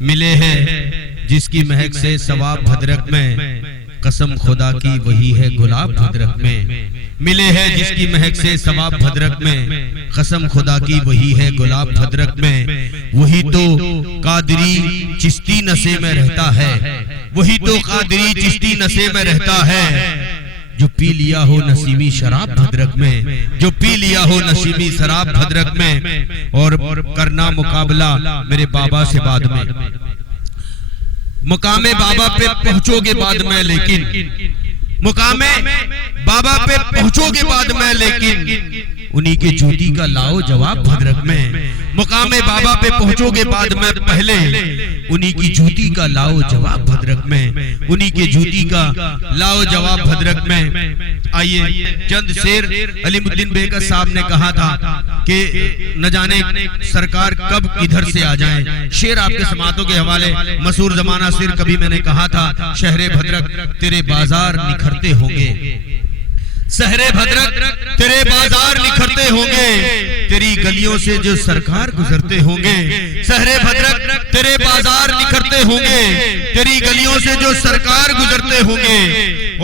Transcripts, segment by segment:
ملے ہیں جس کی مہک سے ثواب بھدرک میں، قسم خدا کی وہی ہے گلاب بھدرک میں۔ ملے ہیں جس کی مہک سے ثواب بھدرک میں، قسم خدا کی وہی ہے گلاب بھدرک میں۔ وہی تو قادری چشتی نشے میں رہتا ہے، وہی تو قادری چشتی نشے میں رہتا ہے، جو پی لیا ہو نسیمی شراب بھدرک میں، جو پی لیا ہو نسیمی شراب بھدرک میں۔ اور کرنا مقابلہ میرے بابا سے بعد میں، مقام بابا پہ پہنچو گے بعد میں، لیکن مقام بابا پہ پہنچو گے بعد میں، لیکن انہی کے جوتی کا لاؤ جواب بھدرک میں۔ مقام بابا پہ پہنچو گے بعد میں، پہلے انہی کی جوتی کا لاؤ جواب بھدرک میں، انہی کے جوتی کا لاؤ جواب بھدرک میں۔ آئیے چند شعر علیم الدین بیگا صاحب نے کہا تھا کہ نہ جانے سرکار کب کدھر سے آ جائیں۔ شعر آپ کے سماعتوں کے حوالے، مسور زمانہ سر کبھی میں نے کہا تھا، شہر بھدرک تیرے بازار نکھرتے ہوں گے، شہر بھدرک تیرے بازار نکھرتے ہوں گے، تیری گلیوں سے جو سرکار گزرتے ہوں گے۔ شہر بھدرک تیرے بازار نکھرتے ہوں گے، تیری گلیوں سے جو سرکار گزرتے ہوں گے۔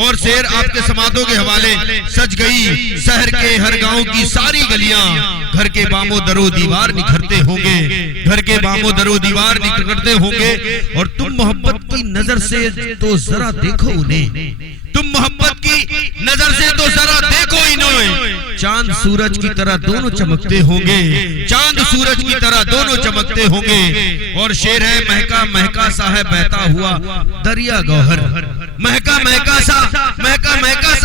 اور شعر آپ کے سماعتوں کے حوالے، سج گئی شہر کے ہر گاؤں کی ساری گلیاں، گھر کے بام و در و دیوار نکھرتے ہوں گے، گھر کے بام و در و دیوار نکھرتے ہوں گے۔ اور تم محبت کی نظر سے تو ذرا دیکھو انہیں، تم محبت کی نظر سے تو ذرا دیکھو انہیں، چاند سورج کی طرح دونوں چمکتے ہوں گے، چاند سورج کی طرح دونوں چمکتے ہوں گے۔ اور شعر ہے مہکا مہکا سا ہے بہتا ہوا دریا گوہر، مہکا مہکا سا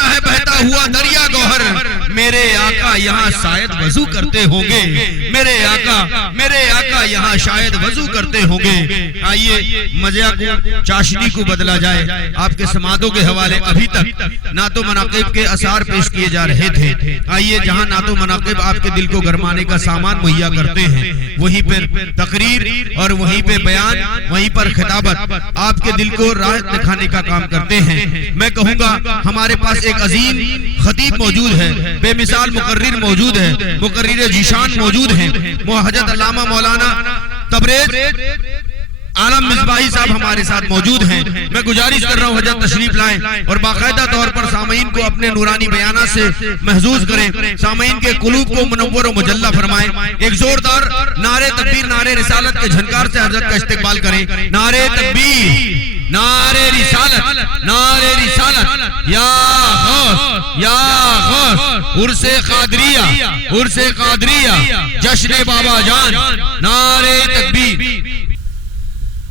ہے بہتا ہوا دریا گوہر، میرے آقا یہاں شاید وضو کرتے ہوں گے، میرے آقا یہاں شاید وضو کرتے ہوں گے۔ آئیے مزہ کو چاشنی کو بدلا جائے۔ آپ کے سماعتوں کے حوالے ابھی تک نعت و مناقب کے اثار پیش کیے جا رہے تھے۔ آئیے جہاں نعت و مناقب آپ کے دل کو گرمانے کا سامان مہیا کرتے ہیں، وہیں پر تقریر اور وہیں پہ بیان، وہیں پر خطابت آپ کے دل کو راہ دکھانے کا کام کرتے ہیں۔ میں کہوں گا ہمارے پاس ایک عظیم خطیب موجود ہے، بے مثال مقرر موجود ہے، مقرر ذیشان موجود ہیں، حضرت علامہ مولانا تبریز عالم مصباحی صاحب ہمارے ساتھ موجود ہیں۔ میں گزارش کر رہا ہوں حضرت تشریف لائیں اور باقاعدہ طور پر سامعین کو اپنے نورانی بیانات سے محظوظ کریں، سامعین کے قلوب کو منور و مجلہ فرمائیں۔ ایک زوردار نعرے تکبیر، نعرے رسالت کے جھنکار سے حضرت کا استقبال کریں۔ نعرے تکبیر، نعرے رسالت، نعرے رسالت، یا غوث یا غوث، عرس قادریہ، عرس قادریہ، جشن بابا جان، نعرے تکبیر۔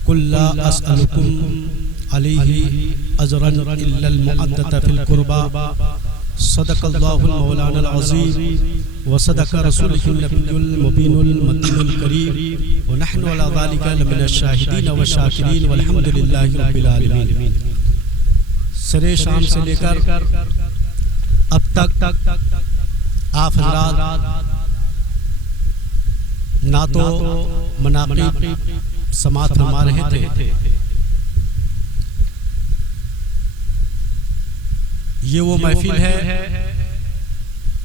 قل لا أسألكم عليه أجرا إلا المؤدة في القربى صدق الله المولانا العظيم وصدق رسوله النبي المبين المتين الكريم ونحن على ذلك لمن الشاهدين والشاكرين والحمد لله رب العالمين۔ سر شام سے لے کر اب تک آپ حضرات نعت و مناقب سماعت فرما رہے تھے۔ یہ وہ محفل ہے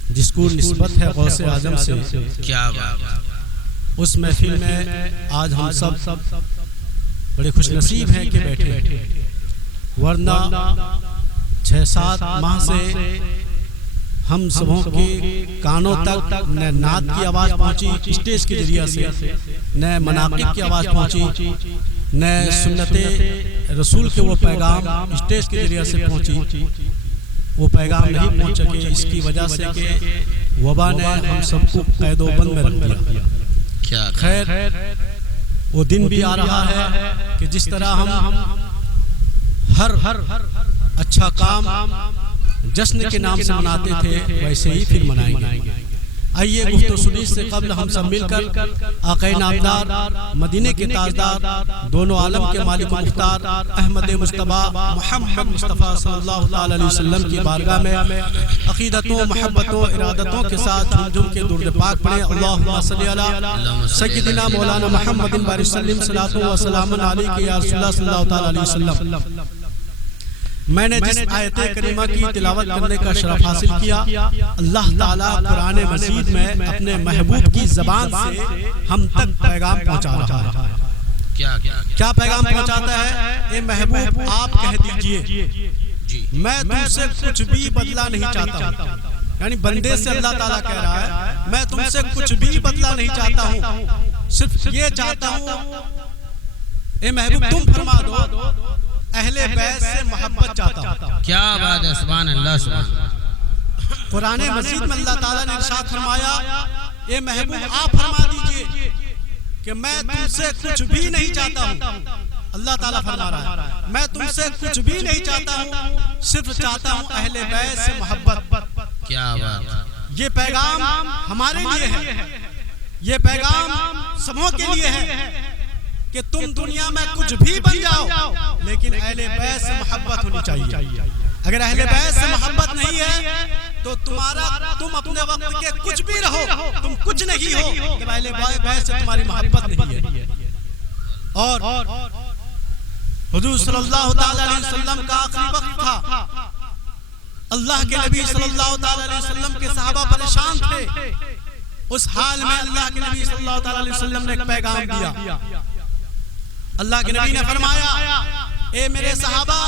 جس کو نسبت ہے غوث اعظم سے، کیا بات۔ اس محفل میں آج ہم سب بڑے خوش نصیب ہیں کہ بیٹھے، ورنہ 6-7 ماہ سے ہم سبوں کے کانوں تک نہ نعت کی آواز پہنچی اسٹیج کے ذریعہ سے، نہ مناقب کی آواز پہنچی، نہ سنت رسول کے وہ پیغام اسٹیج کے ذریعہ سے پہنچی۔ وہ پیغام نہیں پہنچ سکے اس کی وجہ سے کہ وبا نے ہم سب کو قید و بند میں رکھ دیا۔ خیر وہ دن بھی آ رہا ہے کہ جس طرح ہم ہر اچھا کام جشن کے نام سے مناتے تھے ویسے ہی پھر منائیں گے۔ آئیے گفتگو سنی سے قبل ہم سب مل کر آقا نامدار، مدینے کے تاجدار، دونوں عالم کے مالک و مختار احمد مصطفیٰ محمد مصطفیٰ صلی اللہ علیہ وسلم کی بارگاہ میں عقیدتوں، محبتوں، ارادتوں کے ساتھ جھوم جھوم کے درود پاک پڑھیں۔ اللہم صلی علی سیدنا مولانا محمد بارک وسلم، صلاۃ و سلام علیک یا رسول اللہ صلی اللہ علیہ وسلم۔ میں نے جس آیت کریمہ کی تلاوت کرنے کا شرف حاصل کیا، اللہ تعالیٰ قرآن مجید میں اپنے محبوب کی زبان سے ہم تک پیغام پہنچا رہا ہے۔ کیا پیغام پہنچاتا ہے؟ اے محبوب آپ کہہ دیجئے میں تم سے کچھ بھی بدلہ نہیں چاہتا ہوں. یعنی بندے سے اللہ تعالیٰ کہہ رہا ہے میں تم سے کچھ بھی بدلہ نہیں چاہتا ہوں، صرف یہ چاہتا ہوں اے محبوب تم فرما دو اہل بیت سے محبت چاہتا ہوں. کیا بات ہے، سبحان اللہ سبحان اللہ. قرآن مجید میں اللہ تعالیٰ نے ارشاد فرمایا اے محبوب آپ فرما دیجئے کہ میں تم سے کچھ بھی نہیں چاہتا ہوں. اللہ تعالیٰ فرما رہا ہے میں تم سے کچھ بھی نہیں چاہتا ہوں، صرف چاہتا ہوں اہل بیت سے محبت. کیا بات ہے. یہ پیغام ہمارے لیے ہے، یہ پیغام سبوں کے لیے ہے کہ تم دنیا میں کچھ بھی بن جاؤ لیکن اہل بیت سے محبت ہونی چاہیے. اگر اہل بیت سے محبت نہیں ہے تو تم اپنے وقت کے کچھ بھی رہو، تم کچھ نہیں ہو جب اہل بیت سے تمہاری محبت نہیں ہے. اور حضور صلی اللہ تعالی علیہ وسلم کا آخری وقت تھا، اللہ کے نبی صلی اللہ تعالی علیہ وسلم کے صحابہ پریشان تھے. اس حال میں اللہ کے نبی صلی اللہ تعالی علیہ وسلم نے ایک پیغام دیا. اللہ کے نبی نے فرمایا اے میرے صحابہ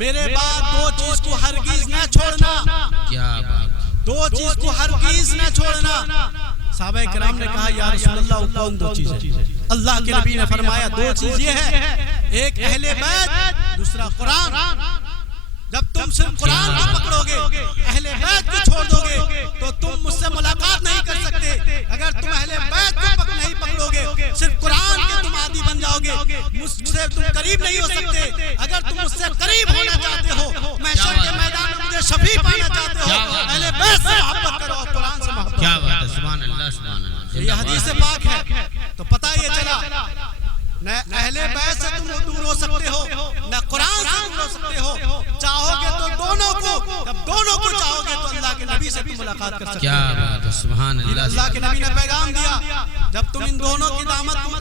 میرے بعد دو چیز کو ہرگز نہ چھوڑنا. کیا بات، دو چیز کو ہرگز نہ چھوڑنا. صحابہ کرام نے کہا یا رسول اللہ کون دو چیزیں؟ اللہ کے نبی نے فرمایا دو چیز یہ ہے، ایک اہل بیت، دوسرا قرآن. جب تم صرف قرآن کو پکڑو گے، اہل بیت کو چھوڑ دو گے تو تم مجھ سے ملاقات نہیں کر سکتے. اگر تم اہل بیت کو نہیں پکڑو گے، صرف قرآن کے تم عادی بن جاؤ گے، مجھ سے تم قریب نہیں ہو سکتے. اگر تم مجھ سے قریب ہونا چاہتے ہو، محشر کے میدان میں مجھے شفیع پانا چاہتے ہو، اہل بیت سے محبت کرو اور قرآن سے محبت. کیا بات ہے، سبحان اللہ سبحان اللہ. یہ حدیث پاک ہے. تو پتہ یہ چلا نہ اہل بیت سے تم دور ہو سکتے ہو نہ قرآن سے دور ہو سکتے ہو. چاہو گے تو دونوں کو، جب دونوں کو چاہو گے تو اللہ کے نبی سے بھی ملاقات کر سکتے ہو. کیا بات ہے، سبحان اللہ. اللہ کے نبی نے پیغام دیا جب تم ان دونوں کی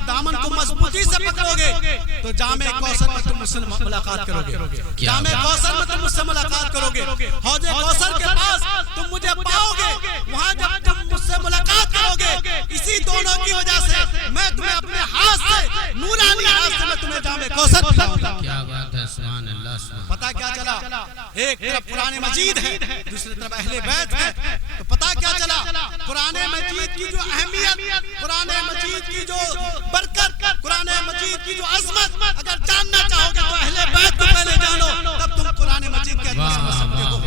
دامن کو مضبوطی سے پکڑو گے تو جامع کوثر میں تم مجھ سے ملاقات کرو گے. جامع کوثر میں تم مجھ سے ملاقات کرو گے. حوض کوثر کے پاس تم مجھے پاؤ گے. وہاں جب تم مجھ سے ملاقات کرو گے اسی دونوں کی وجہ سے میں تمہیں اپنے ہاتھ سے، نورانی ہاتھ سے میں تمہیں جامع کوثر پلاؤں گا. کیا بات ہے، سبحان اللہ. پتہ کیا چلا؟ ایک طرف قرآن مجید ہے، دوسری طرف اہل بیت ہے. تو پتہ کیا چلا؟ قرآن مجید کی جو اہمیت، قرآن مجید کی جو برکت، قرآن مجید کی جو عظمت اگر جاننا چاہو گے تو اہل بیت کو پہلے جانو، تب تم قرآن مجید کے عظمت سمجھ سکتے ہو.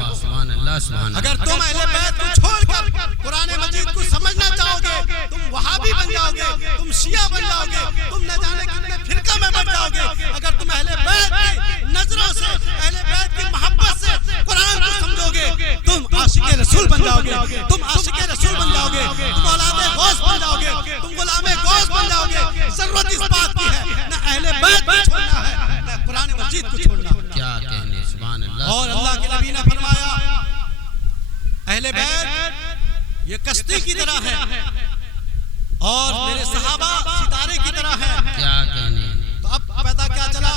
اگر تم اہل بیت کو چھوڑ کر قرآن مجید کو سمجھنا چاہو گے تم وہابی بن جاؤ گے، تم شیعہ بن جاؤ گے، تم نہ جانے کتنے فرقہ میں بن جاؤ گے. اگر تم اہل بیت کی نظروں سے، اہل بیت کی محبت سے قرآن کو سمجھو گے تم عاشق رسول بن جاؤ گے، تم عاشق رسول بن جاؤ گے، تم اولاد غوث بن جاؤ گے، تم غلام غوث بن جاؤ گے. ضرورت اس بات کی ہے نہ اہل بیت کو چھوڑنا ہے نہ قرآن مجید کو چھوڑنا ہے. کیا کہنے، سبحان اللہ. اور اللہ کے نبی نے فرمایا اہل بیت یہ کشتی کی طرح ہے اور میرے صحابہ ستارے کی طرح ہے. کیا کہنے. تو اب پتہ کیا چلا؟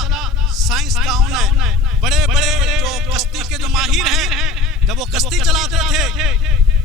سائنسدانوں نے، بڑے بڑے جو کشتی کے جو ماہر ہیں، جب وہ کشتی چلاتے تھے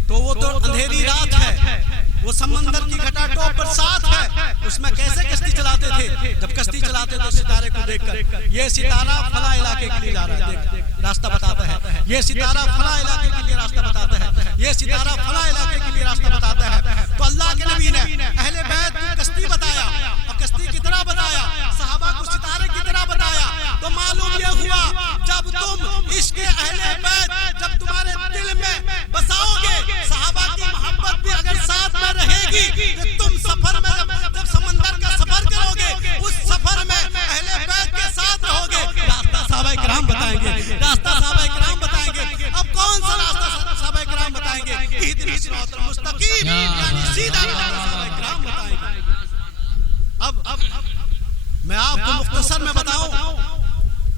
تو وہ تو اندھیری رات ہے، وہ سمندر کی گھٹا ٹوپ برسات ہے، اس میں کیسے کشتی چلاتے تھے؟ جب کشتی چلاتے تو ستارے کو دیکھ کر یہ ستارہ فلاں علاقے کے لیے جا رہا ہے، راستہ بتاتا ہے. یہ ستارہ فلاں علاقے کے لیے راستہ بتاتا ہے. یہ ستارہ فلاں علاقے کے لیے راستہ بتاتا ہے. تو اللہ کے نبی نے اہل بیت کو کشتی بتایا اور کشتی کی طرح بتایا، صحابہ کو ستارے کی طرح بتایا. تو معلوم یہ ہوا جب تم عشق اہل بیت جب تمہارے دل میں بساؤ گے، صحابہ کی محبت بھی اگر ساتھ میں رہے گی تو تم سفر میں جب سمندر کا سفر کرو گے اس سفر میں اہل بیت کے ساتھ رہو گے. راستہ صحابہ کرام بتائیں گے، راستہ صحابہ کرام بتائیں گے. اب کون سا راستہ صحابہ کرام بتائیں گے؟ اہدنا الصراط المستقیم، یعنی سیدھا راستہ صحابہ کرام بتائیں گے. اب میں آپ کو مختصر میں بتاؤں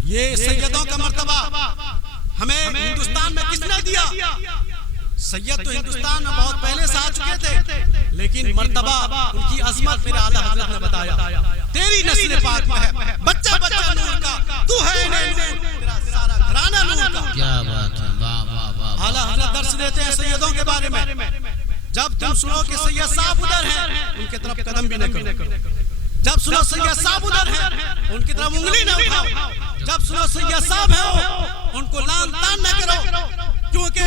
یہ سیدوں کا مرتبہ ہمیں ہندوستان میں کس نے دیا؟ سید تو ہندوستان میں بہت پہلے سے آ چکے تھے لیکن مرتبہ ان کی عظمت میرے اعلیٰ حضرت نے بتایا. تیری نسل پاک میں ہے بچہ بچہ نور کا، تو ہے نور، تیرا سارا گھرانہ نور کا. کیا بات ہے، واہ واہ واہ. اعلیٰ حضرت درس دیتے ہیں سیدوں کے بارے میں. جب تم سنو کہ سید صاحب ادھر ہیں ان کی طرف قدم بھی نہ کرو. جب سنو سید صاحب ادھر ہیں ان کی طرف انگلی نہ اٹھاؤ، جب سنو سید صاحب ہیں ان کو لان تان نہ کرو، کیونکہ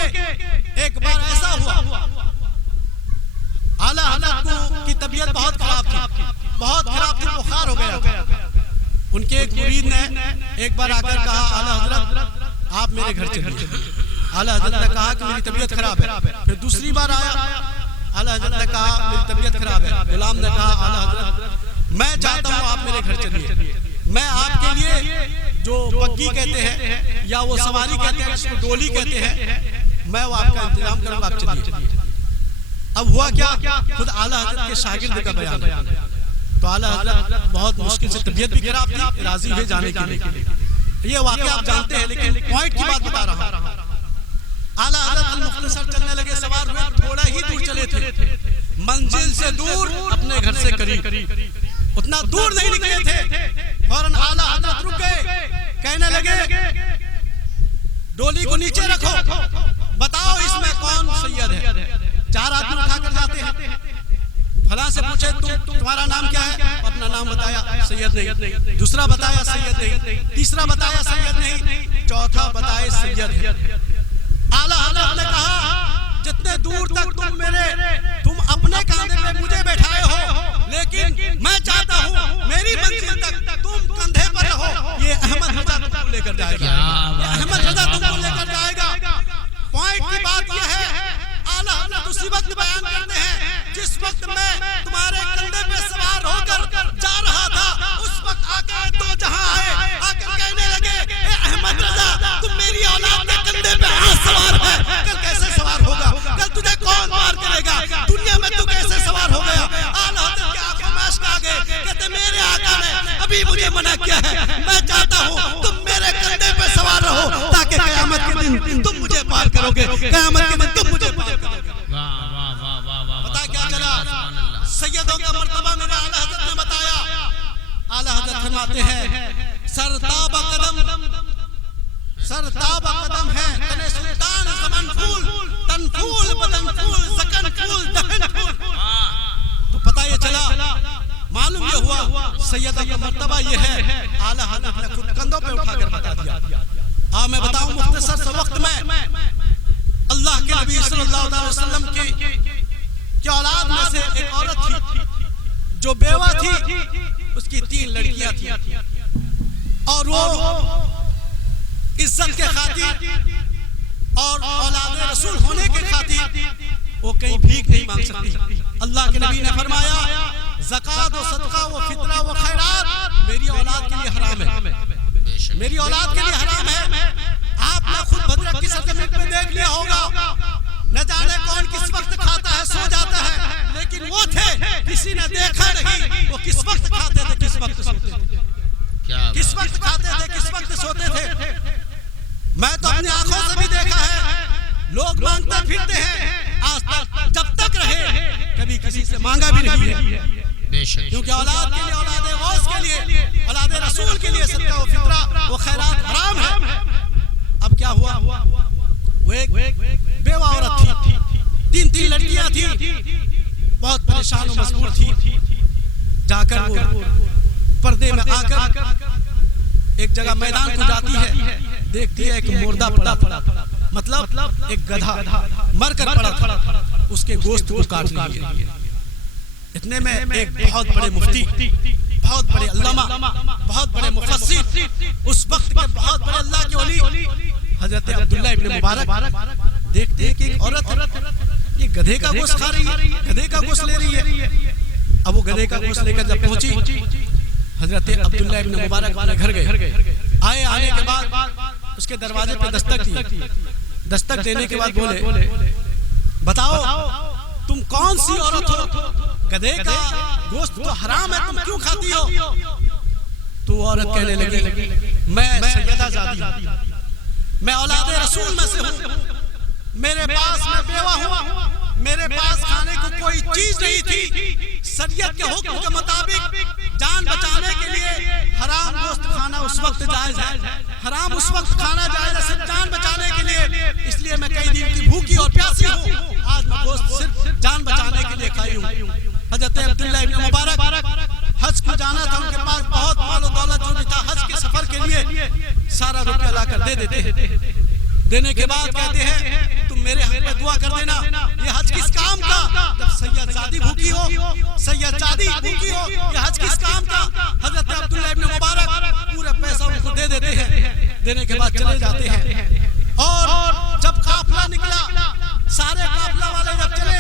ایک بار ایسا ہوا اعلیٰ حضرت کی طبیعت بہت خراب تھی، بہت خراب تھی، بخار ہو گیا. ان کے ایک مرید نے ایک بار آ کر کہا اعلیٰ حضرت آپ میرے گھر چلیے. اعلیٰ حضرت نے کہا کہ میری طبیعت خراب ہے. پھر دوسری بار آیا، اعلیٰ حضرت نے کہا میری طبیعت خراب ہے. غلام نے کہا اعلیٰ حضرت میں چاہتا ہوں آپ میرے گھر چلیے، میں آپ کے لیے جو بگی کہتے ہیں یا وہ سواری کہتے ہیں، اس کو ڈولی کہتے ہیں، میں وہ آپ کا انتظام کروں گا، آپ چلیے. اب ہوا کیا، خود اعلیٰ حضرت کے شاگرد کا بیان ہے. تو اعلیٰ حضرت بہت مشکل سے، طبیعت بھی خراب تھی، راضی ہوئے جانے کے لیے. یہ واقعہ آپ جانتے ہیں، لیکن پوائنٹ کی بات بتا رہا ہوں. اعلیٰ حضرت مختصر چلنے لگے، سوار ہوئے، تھوڑا ہی دور چلے تھے، منزل سے دور، اپنے گھر سے قریب. اتنا دور نہیں نکلے تھے، فوراً اعلیٰ حضرت رک گئے، کہنے لگے ڈولی کو نیچے رکھو، بتاؤ اس میں کون سید ہے. 4 آدمی اٹھا کر جاتے ہیں، فلاں سے پوچھے تمہارا نام کیا ہے، اپنا نام بتایا، سید نہیں. دوسرا بتایا، سید نہیں. تیسرا بتایا، سید نہیں. چوتھا بتائے، سید ہے. اعلیٰ حضرت نے کہا جتنے دور تک تم اپنے کاندھے پہ مجھے بیٹھائے ہو، لیکن میں چاہتا ہوں میری منزل تک تم کندھے پر رہو. یہ احمد رضا تم کو لے کر جائے گا، احمد رضا تم کو لے کر جائے گا. پوائنٹ کی بات یہ ہے، اعلیٰ حضرت اسی وقت بیان کرتے ہیں جس وقت میں تمہارے کندھے پہ سوار ہو کر جا رہا تھا، اس وقت آ کے دو جہاں آئے، آ کر کہنے لگے اے احمد رضا تم میری اولاد کے کندھے پہ سوار ہے، کل کیسے سوار ہوگا، کل تجھے کون پار کرے گا، دنیا میں تو کیسے سوار ہو گیا. اعلیٰ حضرت کی آنکھوں میں اشک آ گئے، کہتے میرے آقا نے ابھی مجھے منع کیا ہے، میں چاہتا ہوں تم میرے کندھے پہ سوار رہو تاکہ قیامت کے دن تم مجھے پار کرو گے، قیامت کے دن تم مجھے پار کرو گے. پتا کیا چلا، سیدوں کا مرتبہ میرے اعلیٰ حضرت نے بتایا. اعلیٰ حضرت فرماتے ہیں سرتاب قدم ہے، تن سلطان زمن پھول، تن پھول بدن پھول، زکن پھول دہن پھول. تو پتہ یہ چلا، معلوم یہ ہوا سیدوں کا مرتبہ یہ ہے. اعلیٰ حضرت نے خود کندھوں پہ اٹھا کر بتا دیا. میں بتاؤں مختصر سے وقت میں، اللہ کے نبی صلی اللہ علیہ وسلم کی اولاد میں سے ایک عورت تھی جو بیوہ تھی، اس کی 3 لڑکیاں تھیں، اور وہ عزت کے خاطر اور اولاد رسول ہونے کے خاطر وہ کہیں بھیک نہیں مانگ سکتی. اللہ کے نبی نے فرمایا زکات و صدقہ و فطرہ و خیرات میری اولاد کے لیے حرام ہے، میری اولاد کے لیے حرام ہے. آپ نے خود بھدرک کی سرزمین میں دیکھ لیا ہوگا، نہ جانے کون کس وقت کھاتا ہے، سو جاتا ہے، لیکن وہ تھے کسی نے دیکھا نہیں وہ کس وقت کھاتے تھے، کس وقت سوتے تھے، کس وقت کھاتے تھے، کس وقت سوتے تھے. میں تو اپنی آنکھوں سے بھی دیکھا ہے، لوگ مانگتے پھرتے ہیں، آج تک جب تک رہے کبھی کسی سے مانگا بھی نہیں ہے. کیونکہ اولاد کے لیے، اولاد غوث کے لیے، اولاد رسول کے لیے صدقہ و فطرہ و خیرات حرام ہے. اب کیا ہوا، وہ ایک بیوہ عورت تھی، 3 لڑکیاں تھیں، بہت پریشان و مجبور تھی. جا کر وہ پردے میں آ کر ایک جگہ میدان کو جاتی ہے، دیکھتی ہے ایک مردہ پڑا تھا، مطلب ایک گدھا مر کر پڑا تھا، اس کے گوشت کو کاٹ رہی ہے. اتنے میں ایک بہت بڑے مفتی، بہت بڑے علامہ، بہت بڑے مفسر، اس وقت کے بہت بڑے اللہ کے ولی حضرت عبداللہ ابن مبارک دیکھتے ہیں کہ ایک عورت یہ گدھے کا گوشت کھا رہی ہے، گدھے کا گوشت لے رہی ہے. اب وہ گدھے کا گوشت لے کر جب پہنچی، حضرت عبداللہ ابن مبارک اپنے گھر گئے. آنے کے بعد اس کے دروازے پہ دستک دی. دستک دینے کے بعد بولے بتاؤ تم کون سی عورت ہو، گدھے کا گوشت تو حرام ہے، تم کیوں کھاتی ہو؟ تو عورت کہنے لگی میں سیدہ زادی ہوں، میں اولاد رسول میں سے ہوں، میرے پاس میں بیوہ ہوں، میرے پاس کھانے کو کوئی چیز نہیں تھی. شریعت کے حکم کے مطابق جان بچانے کے لیے حرام گوشت کھانا اس وقت جائز ہے، حرام اس وقت کھانا جائز ہے صرف جان بچانے کے لیے. اس لیے میں کئی دن کی بھوکی اور پیاسی ہوں، آج میں گوشت صرف جان بچانے کے لیے کھائی ہوں. حضرت عبداللہ ابن مبارک حج کو جانا دے دیتے ہیں. دینے کے بعد کہتے ہیں تم میرے حق میں دعا کر دینا. یہ حج کس کام کا؟ جب سید زادی بھوکی ہو، سید زادی بھوکی ہو، یہ حج کس کام کا؟ حضرت عبداللہ ابن مبارک پورا پیسہ ان کو دے دیتے ہیں. دینے کے بعد چلے جاتے ہیں. اور جب قافلہ نکلا، سارے قافلہ والے جب چلے،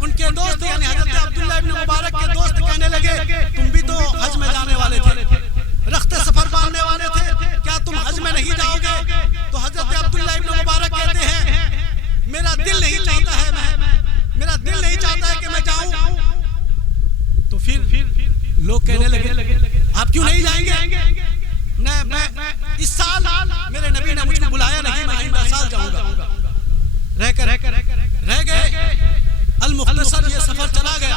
ان کے دوست یعنی حضرت عبداللہ ابن مبارک کے دوست کہنے لگے تم بھی تو حج میں جانے والے تھے، رخت سفر باندھنے والے تھے، کیا تم حج میں نہیں جاؤ گے؟ تو حضرت عبداللہ ابن مبارک کہتے ہیں میرا دل نہیں چاہتا ہے کہ میں جاؤں. تو پھر لوگ کہنے لگے آپ کیوں نہیں جائیں گے؟ میں اس سال میرے نبی نے مجھ کو بلایا نہیں، میں آئندہ سال جاؤں گا. رہ گئے. المختصر یہ سفر چلا گیا.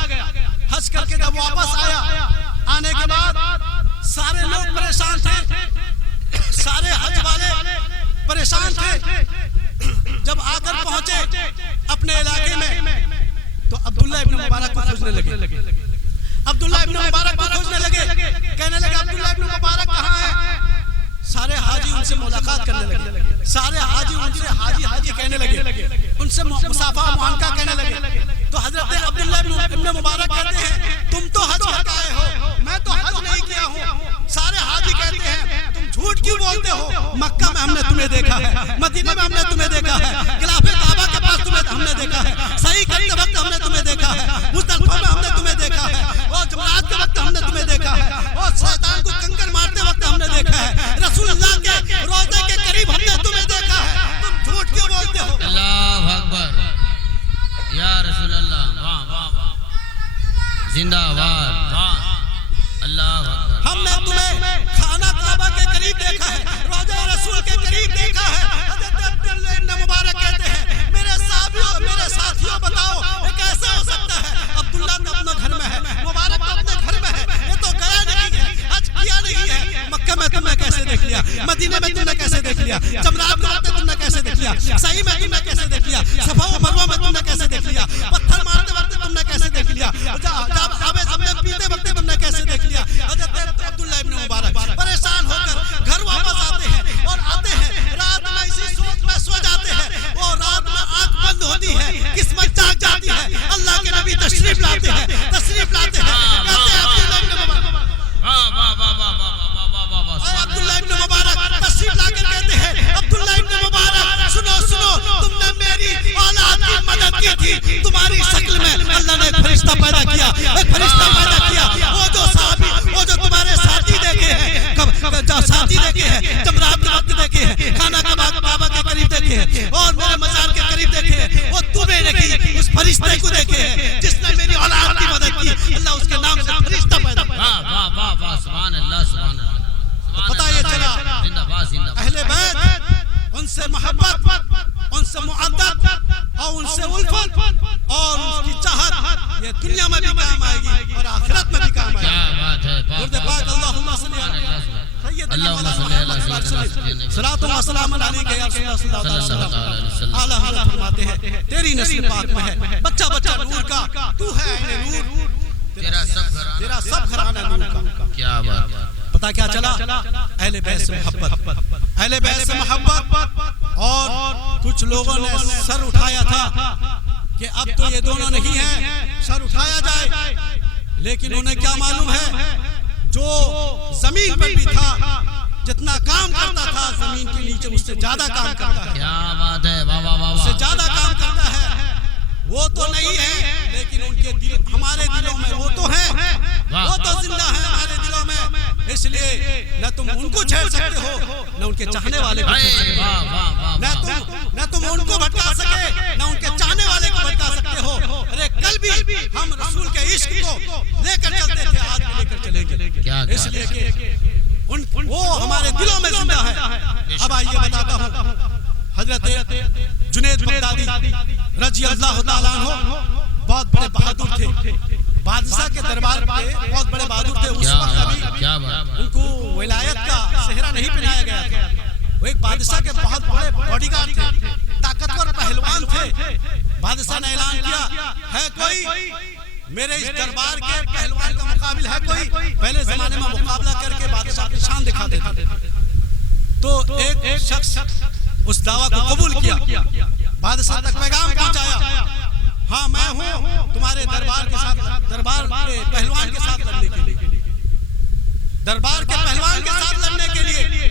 حج کر کے جب واپس آیا، آنے کے بعد سارے لوگ پریشان تھے، سارے حج والے پریشان تھے. جب آ کر پہنچے اپنے علاقے میں تو عبداللہ ابن مبارک کو کھوجنے لگے. عبداللہ ابن مبارک کو کھوجنے لگے، کہنے لگے عبداللہ ابن مبارک کہاں ہے؟ سارے حاجی ان سے ملاقات کرنے لگے، سارے حاجی ان سے حاجی کہنے لگے، ان سے مصافحہ معانقہ کہنے لگے. تو حضرت عبداللہ ابن مبارک کہتے ہیں تم تو حج کر کے آئے ہو، میں تو حج نہیں کیا ہوں. سارے حاجی کہتے ہیں تم جھوٹ کیوں بولتے ہو؟ مکہ میں ہم نے تمہیں دیکھا ہے، مدینہ میں ہم نے تمہیں دیکھا ہے، غلاف کعبہ کے پاس تمہیں ہم نے دیکھا ہے، صحیح کرتے وقت ہم نے تمہیں دیکھا ہے، مزدلفہ میں ہم نے تمہیں دیکھا ہے، اور جمعرات کے وقت ہم نے تمہیں دیکھا ہے، اور شیطان کو کنکر مارتے وقت ہم نے دیکھا ہے، رسول اللہ کے روضے کے قریب ہم نے تمہیں دیکھا ہے. تم جھوٹ کیوں بولتے ہو؟ اللہ اکبر یا رسول اللہ. واہ واہ واہ، زندہ باد. اللہ اکبر. ہم نے تمہیں خانہ کعبہ کے قریب دیکھا ہے، روضہ رسول کے قریب دیکھا ہے. حضرت عبداللہ ابن مبارک کہتے ہیں میرے ساتھیوں بتاؤ یہ کیسے ہو سکتا ہے؟ عبداللہ تو اپنے گھر میں ہے، مبارک تو اپنے گھر میں ہے، یہ تو گیا نہیں ہے، حج کیا نہیں ہے. مکہ میں تم نے کیسے دیکھ لیا؟ مدینہ میں تم نے کیسے دیکھ لیا؟ جمرات کے وقت تم نے کیسے دیکھ لیا؟ صحیح میں تم نے کیسے دیکھ لیا؟ صفا و مروہ میں تم نے کیسے دیکھ لیا؟ پتھر مارتے وقت تم نے کیسے دیکھ لیا؟ جب آبے زمزم پیتے وقت تم نے کیسے دیکھ لیا؟ حضرت عبداللہ ابن مبارک پریشان ہو کر گھر واپس آتے ہیں، اور آتے ہیں رات میں اسی سوچ میں سو جاتے ہیں، اور رات میں آنکھ بند ہوتی ہے، قسمت جاگ جاتی ہے. اللہ کے نبی تشریف لاتے ہیں، کہتے ہیں عبداللہ ابن مبارک، عبداللہ ابن مبارک تشریف لا کر کہتے ہیں عبداللہ ابن مبارک سنو تم نے میری اولاد کی مدد کی تھی، تمہاری شکل میں اللہ نے ایک فرشتہ پیدا کیا، وہ جو صحابی، وہ جو تمہارے ساتھی دیکھے ہیں، جمرات کے وقت دیکھے ہیں، خانہ کعبہ کے قریب دیکھے ہیں، اور میرے مزار کے قریب دیکھے ہیں، وہ تمہیں نہیں اس فرشتے کو دیکھے ہیں جس نے میری اولاد کی مدد کی. اللہ اس کے نام سے فرشتہ پیدا کیا. واہ واہ واہ، سبحان اللہ سبحان اللہ. پتہ یہ چلا اہل بیت ان سے محبت، ان سے معدت، اور ان سے الفت، اور ان کی چاہت یہ دنیا میں بھی کام آئے گی اور آخرت میں بھی کام آئے گی. کیا بات ہے. درود پاک اللہم صلی سیدنا محمد صلاۃ و سلام علیک یا رسول اللہ صلی اللہ علیہ وسلم. اعلیٰ حضرت فرماتے ہیں تیری نسل پاک میں ہے بچہ نور کا، تو ہے عین نور، تیرا سب گھرانہ نور کا. کیا بات. پتہ کیا چلا؟ اہل بیت سے محبت. اور کچھ لوگوں نے سر اٹھایا تھا کہ اب تو یہ دونوں نہیں ہیں، سر اٹھایا جائے، لیکن انہیں کیا معلوم ہے جو زمین پر بھی تھا، جتنا کام کرتا تھا زمین کے نیچے اس سے زیادہ کام کرتا ہے. کیا بات ہے. واہ واہ واہ، اس سے زیادہ کام کرتا ہے. وہ تو نہیں ہے لیکن ان کے دل ہمارے دلوں میں وہ تو ہیں، وہ تو زندہ ہیں ہمارے دلوں میں. اس لیے نہ تم ان کو چھیڑ سکتے ہو، نہ ان کے چاہنے والے کو چھیڑ سکتے ہو، نہ تم ان کو بھٹکا سکے، نہ ان کے چاہنے والے کو بھٹکا سکتے ہو. ارے کل بھی ہم رسول کے عشق کو لے کر چلتے تھے، آج بھی لے کر چلیں گے، اس لیے کہ وہ ہمارے دلوں میں زندہ ہے. اب آئیے بتاتا ہوں، حضرت جنید بغدادی رضی اللہ تعالیٰ عنہ بہت بڑے بہادر تھے، بادشاہ کے دربار پہ بہت بڑے بہادر تھے. اس وقت ابھی ان کو ولایت کا صحرا نہیں پہنایا گیا تھا. وہ ایک بادشاہ کے بہت بڑے باڈی گارڈ تھے، طاقتور پہلوان تھے. بادشاہ نے اعلان کیا ہے کوئی میرے اس دربار کے پہلوان کا مقابل ہے کوئی؟ پہلے زمانے میں مقابلہ کر کے بادشاہ کی شان دکھاتے تھے. تو ایک شخص اس دعویٰ کو قبول کیا، بادشاہ تک پیغام پہنچایا، ہاں میں ہوں تمہارے دربار کے ساتھ، دربار کے پہلوان کے ساتھ لڑنے کے لیے، دربار کے پہلوان کے ساتھ لڑنے کے لیے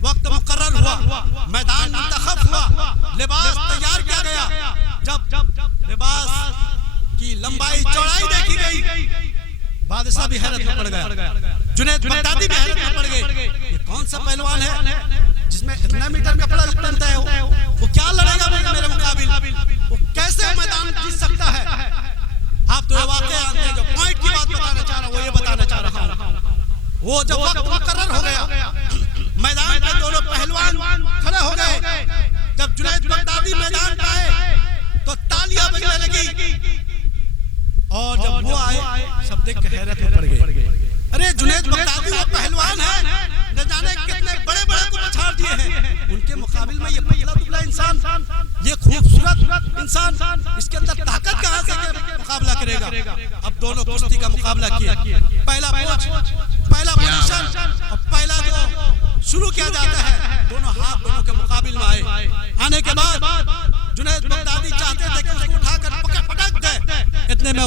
وقت مقرر ہوا، میدان منتخب ہوا، لباس تیار کیا گیا۔ جب لباس کی لمبائی چوڑائی دیکھی گئی، بادشاہ بھی حیرت میں پڑ گیا، جنید بغدادی بھی حیرت میں پڑ گئے، یہ کون سا پہلوان ہے جس میں اتنا میٹر کپڑا پہنتا ہے، وہ کیا لڑے گا میرے مقابل، وہ کیسے میدان جیت سکتا ہے؟ آپ تو یہ واقعہ جانتے ہیں، جو پوائنٹ کی بات بتانا چاہ رہا ہوں وہ یہ بتانا چاہ رہا ہوں، وہ جب وقت مقرر ہو گیا، میدان پہ دونوں پہلوان کھڑے ہو گئے، جب جنید بغدادی میدان پہ آئے تو تالیاں بجنے لگی، اور جب وہ آئے سب دیکھ کے حیرت میں پڑ گئے، ارے جنید بغدادی وہ پہلوان ہے، نہ جانے کتنے بڑے بڑے کو پچھاڑ دیے ہیں، ان کے مقابل میں یہ پتلا دبلا انسان، یہ خوبصورت انسان، اس کے اندر طاقت کہاں سے مقابلہ کرے گا؟ اب دونوں کشتی کا مقابلہ کیا، پہلا پوچھ، پہلا پوزیشن اور پہلا جو شروع کیا جاتا ہے، دونوں ہاتھ دونوں کے مقابل میں آئے، آنے کے بعد جنید بغدادی چاہتے تھے کہ اس کو اٹھا کر پٹک دے، اتنے میں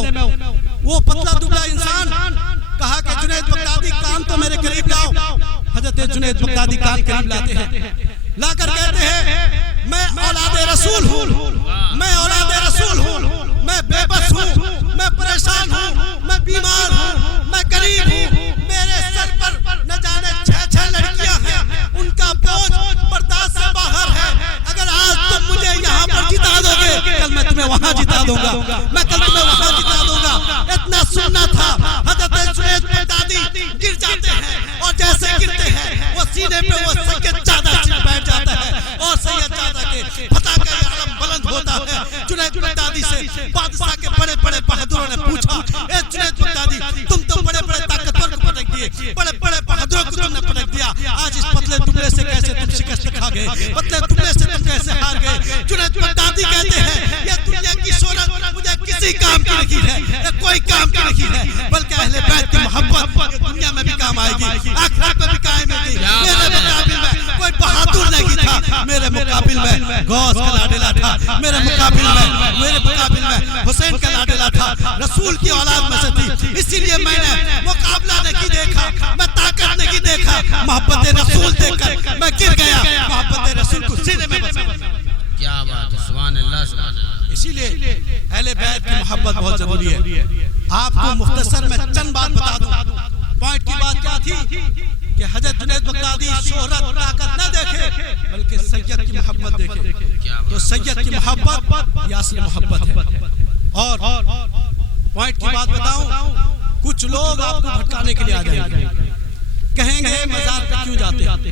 وہ پتلا دبلا انسان کہا کہ جنید بغدادی کان تو میرے قریب لاؤ، حضرت جنید بغدادی کان قریب لاتے ہیں، لا کر کہتے ہیں میں اولاد رسول ہوں، میں اولاد رسول ہوں، میں بے بس ہوں، میں پریشان ہوں، میں بیمار ہوں، میں غریب ہوں، میرے سر پر نہ جانے 6 لڑکیاں ہیں، ان کا بوجھ برداشت سے باہر ہے، اگر آج تم مجھے یہاں پر جتا دو گے کل میں تمہیں وہاں جتا دوں گا، میں کل تمہیں وہاں جتا دوں گا۔ اتنا سننا تھا، حضرت جنید بغدادی گر جاتے ہیں، اور جیسے گرتے ہیں وہ سینے پہ وہ سید زادہ چل بیٹھ جاتا ہے، اور سید زادہ کے پتاکہ علم بلند ہوتا ہے۔ جنید بغدادی سے بادشاہ کے بڑے بڑے بہادروں نے پوچھا، اے جنید بغدادی تم تو بڑے بڑے طاقتور کو پٹک دیے، بڑے بڑے بہادروں کو تم نے پٹک دیا، آج اس پتلے ٹکڑے سے کیسے تم شکست کھا گئے، پتلے ٹکڑے سے تم کیسے ہار گئے؟ جنید بغدادی کہتے ہیں یہ دنیا کی شہرت مجھے کسی کام کی نہیں ہے، یہ کوئی کام کی نہیں ہے، بلکہ اہل بیت کی محبت یہ دنیا میں بھی کام آئے گی، آخرت میں بھی قائم ہے گی۔ میرے مقابل میں کوئی بہادر نہیں تھا، میرے مقابل میں غوث کا لاڈلا تھا، میرے مقابل میں حسین کا لاڈلا تھا، رسول کی اولاد میں سے تھی، اسی لیے میں نے مقابلہ نہیں دیکھا، میں طاقت نہیں دیکھا، محبت رسول دیکھ کر میں گر گیا، محبت رسول کو سینے میں بسا۔ کیا بات ہے، سبحان اللہ سبحان اللہ۔ اسی لیے اہل بیت کی محبت بہت ضروری ہے۔ آپ کو مختصر میں چند بات بتا دوں، پوائنٹ کی بات کیا تھی کہ حضرت جنید بغدادی شہرت طاقت نہ دیکھے بلکہ سید کی محبت دیکھے، تو سید کی محبت یہ اصل محبت ہے۔ اور پوائنٹ کی بات بتاؤں، کچھ لوگ آپ کو بھٹکانے کے لیے آ جائیں گے، کہیں گے مزار پہ کیوں جاتے،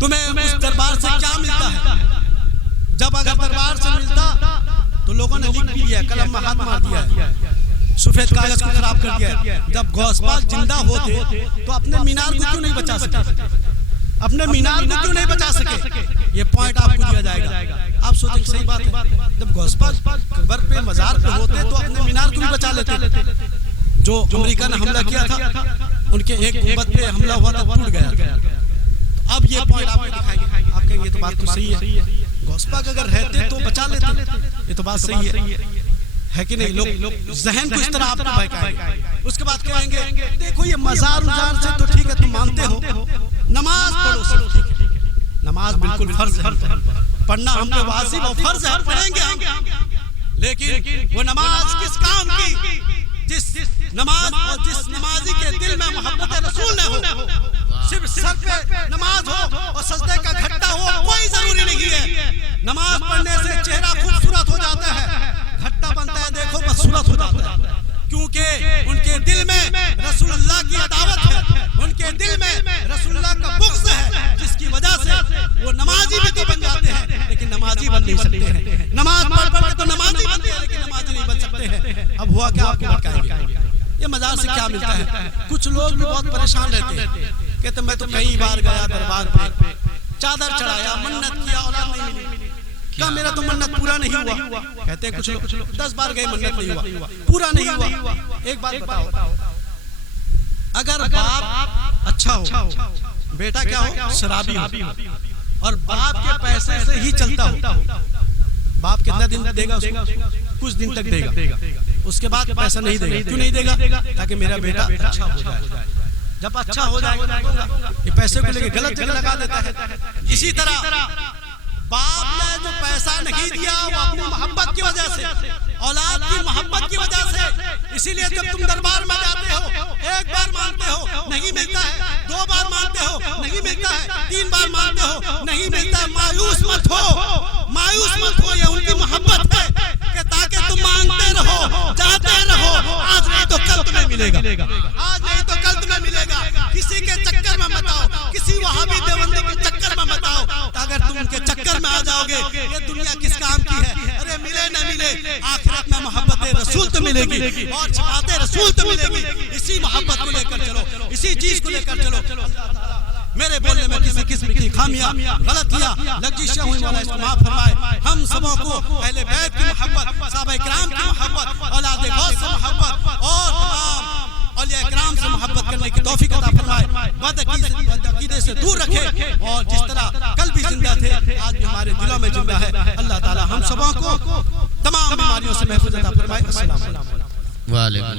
تمہیں اس دربار سے کیا ملتا ہے؟ جب اگر دربار سے ملتا تو لوگوں نے لکھ بھی لیا، قلم میں ہاتھ مار دیا ہے، سفید کاغذ کو خراب کر دیا ہے۔ جب غوث پاک زندہ ہوتے تو اپنے مینار کو کیوں نہیں بچا سکے، اپنے مینار کو کیوں نہیں بچا سکے؟ یہ پوائنٹ آپ کو دیا جائے گا۔ آپ سوچیں صحیح بات ہے، جب غوث پاک قبر پہ مزار پہ ہوتے تو اپنے مینار کو بھی بچا لیتے۔ جو امریکہ نے حملہ کیا تھا، ان کے ایک گنبد پہ حملہ ہوا تھا، ٹوٹ گیا۔ اب یہ پوائنٹ آپ کو دکھائیں گے، آپ کہیں یہ تو بات تو صحیح ہے، غوث پاک اگر رہتے تو بچا لیتے، یہ تو بات صحیح ہے کہ نہیں؟ لوگ ذہن کو اس طرح آپ کو بہکائیں گے، اس کے بعد کہیں گے دیکھو یہ مزار سے تو ٹھیک ہے تم مانتے ہو، نماز پڑھو صرف ٹھیک ہے، نماز بالکل فرض ہے، پڑھنا ہم پہ واجب اور فرض ہے، پڑھیں گے ہم، لیکن وہ نماز کس کام کی؟ جس نماز اور جس نمازی کے دل میں محبت رسول نہ ہو، صرف سر پہ نماز ہو اور سجدے کا گھٹا ہو کوئی ضروری نہیں ہے۔ نماز پڑھنے سے چہرہ خوبصورت ہو جاتا ہے، گھٹا بنتا ہے دیکھو بدصورت ہو جاتا ہے، کیونکہ ان کے دل میں رسول اللہ کی عداوت ہے، ان کے دل میں رسول اللہ کا بغض ہے، جس کی وجہ سے وہ نمازی بھی تو بن جاتے ہیں لیکن نمازی بن نہیں سکتے ہیں، نماز پڑھ کے تو نمازی بنتے ہیں لیکن نمازی نہیں بن سکتے ہیں۔ اب ہوا کیا، آپ کو بھٹکائیں گے، یہ مزار سے کیا ملتا ہے؟ کچھ لوگ بھی بہت پریشان رہتے ہیں، کہتے میں تو کئی بار گیا دربار پہ، چادر چڑھایا، منت کیا، اولاد نہیں ملی، کہا میرا تو منت پورا نہیں ہوا۔ کہتے ہیں کچھ لوگ 10 بار گئے منت نہیں ہوا، پورا نہیں ہوا۔ ایک بات بتاؤ، اگر باپ اچھا ہو، بیٹا کیا ہو؟ شرابی ہو، اور باپ کے پیسے سے ہی چلتا ہو. باپ کتنا دن دے گا اس کو؟ کچھ دن تک دے گا، اس کے بعد پیسہ نہیں دے گا. کیوں نہیں دے گا؟ تاکہ میرا بیٹا اچھا ہو جائے. جب اچھا ہو جائے گا یہ پیسے کو لے کے غلط جگہ لگا دیتا ہے. اسی طرح باپ نے جو پیسہ نہیں دیا وہ اپنی محبت کی وجہ سے، اولاد کی محبت کی وجہ سے. اسی لیے جب تم دربار میں جاتے ہو، ایک بار مانتے ہو نہیں ملتا ہے، 2 بار مانتے ہو نہیں ملتا ہے، 3 بار مانتے ہو نہیں ملتا ہے. مایوس مت ہو، مایوس مت ہو. یہ ان کی محبت ہے کہ تاکہ تم مانگتے رہو، جاتے رہو. آج نہیں تو کل تمہیں ملے گا، آج نہیں تو کل تمہیں ملے گا. کسی کے چکر میں مت آؤ، کسی وہابی دیوبندی کے چکر میں مت آؤ. اگر تم ان کے چکر میں آ جاؤ گے یہ دنیا کس کام کی ہے؟ ارے ملے نہ ملے آخرت میں محبت رسول تو ملے گی اور شفاعت رسول تو ملے گی. اسی محبت کو لے کر چلو، اسی چیز کو لے کر چلو. میرے بولنے میں کسی قسم کی خامیاں، غلطیاں، لغزشیں ہوئی مولا اس کو معاف فرمائے. ہم سبوں کو اہل بیت کی محبت، صحابہ کرام کی محبت، اولاد غوث سے محبت اور تمام اولیاء کرام سے محبت کرنے کی توفیق عطا فرمائے. بدعقیدے سے دور رکھے، اور جس طرح کل بھی زندہ تھے آج بھی ہمارے دلوں میں زندہ ہے. اللہ تعالی ہم سبوں کو تمام بیماریوں سے محفوظ عطا فرمائے. السلام علیکم. وعلیکم